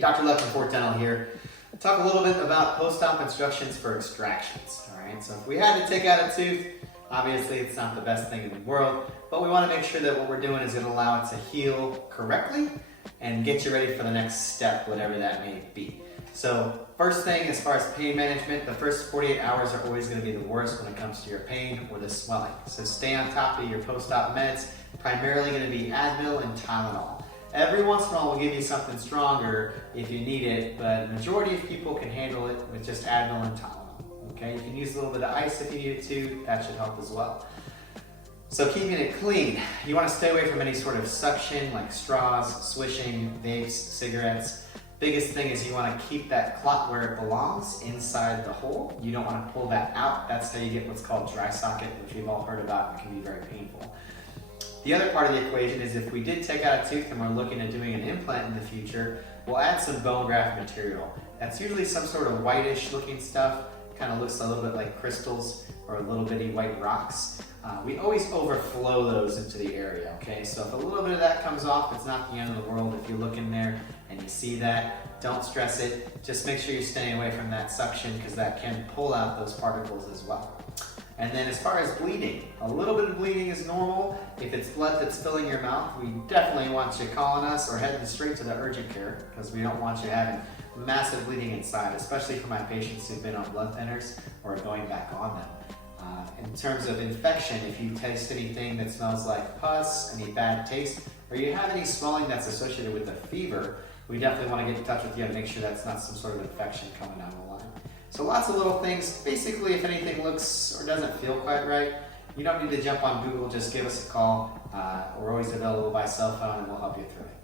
Dr. Left from Fort Dental here. Talk a little bit about post-op instructions for extractions. All right, so if we had to take out a tooth, obviously it's not the best thing in the world, but we want to make sure that what we're doing is going to allow it to heal correctly and get you ready for the next step, whatever that may be. So first thing, as far as pain management, the first 48 hours are always going to be the worst when it comes to your pain or the swelling. So stay on top of your post-op meds, primarily going to be Advil and Tylenol. Every once in a while we'll give you something stronger if you need it, but the majority of people can handle it with just Advil and Tylenol. Okay, you can use a little bit of ice if you need it to, that should help as well. So keeping it clean, you want to stay away from any sort of suction like straws, swishing, vapes, cigarettes. Biggest thing is you want to keep that clot where it belongs, inside the hole. You don't want to pull that out. That's how you get what's called dry socket, which we've all heard about and can be very painful. The other part of the equation is if we did take out a tooth and we're looking at doing an implant in the future, we'll add some bone graft material. That's usually some sort of whitish looking stuff, kind of looks a little bit like crystals or a little bitty white rocks. We always overflow those into the area, okay? So if a little bit of that comes off, it's not the end of the world. If you look in there and you see that, don't stress it. Just make sure you're staying away from that suction because that can pull out those particles as well. And then as far as bleeding, a little bit of bleeding is normal. If it's blood that's filling your mouth, we definitely want you calling us or heading straight to the urgent care because we don't want you having massive bleeding inside, especially for my patients who've been on blood thinners or going back on them. In terms of infection, if you taste anything that smells like pus, any bad taste, or you have any swelling that's associated with a fever, we definitely want to get in touch with you and make sure that's not some sort of infection coming down the line. So lots of little things. Basically, if anything looks or doesn't feel quite right, you don't need to jump on Google, just give us a call. We're always available by cell phone and we'll help you through it.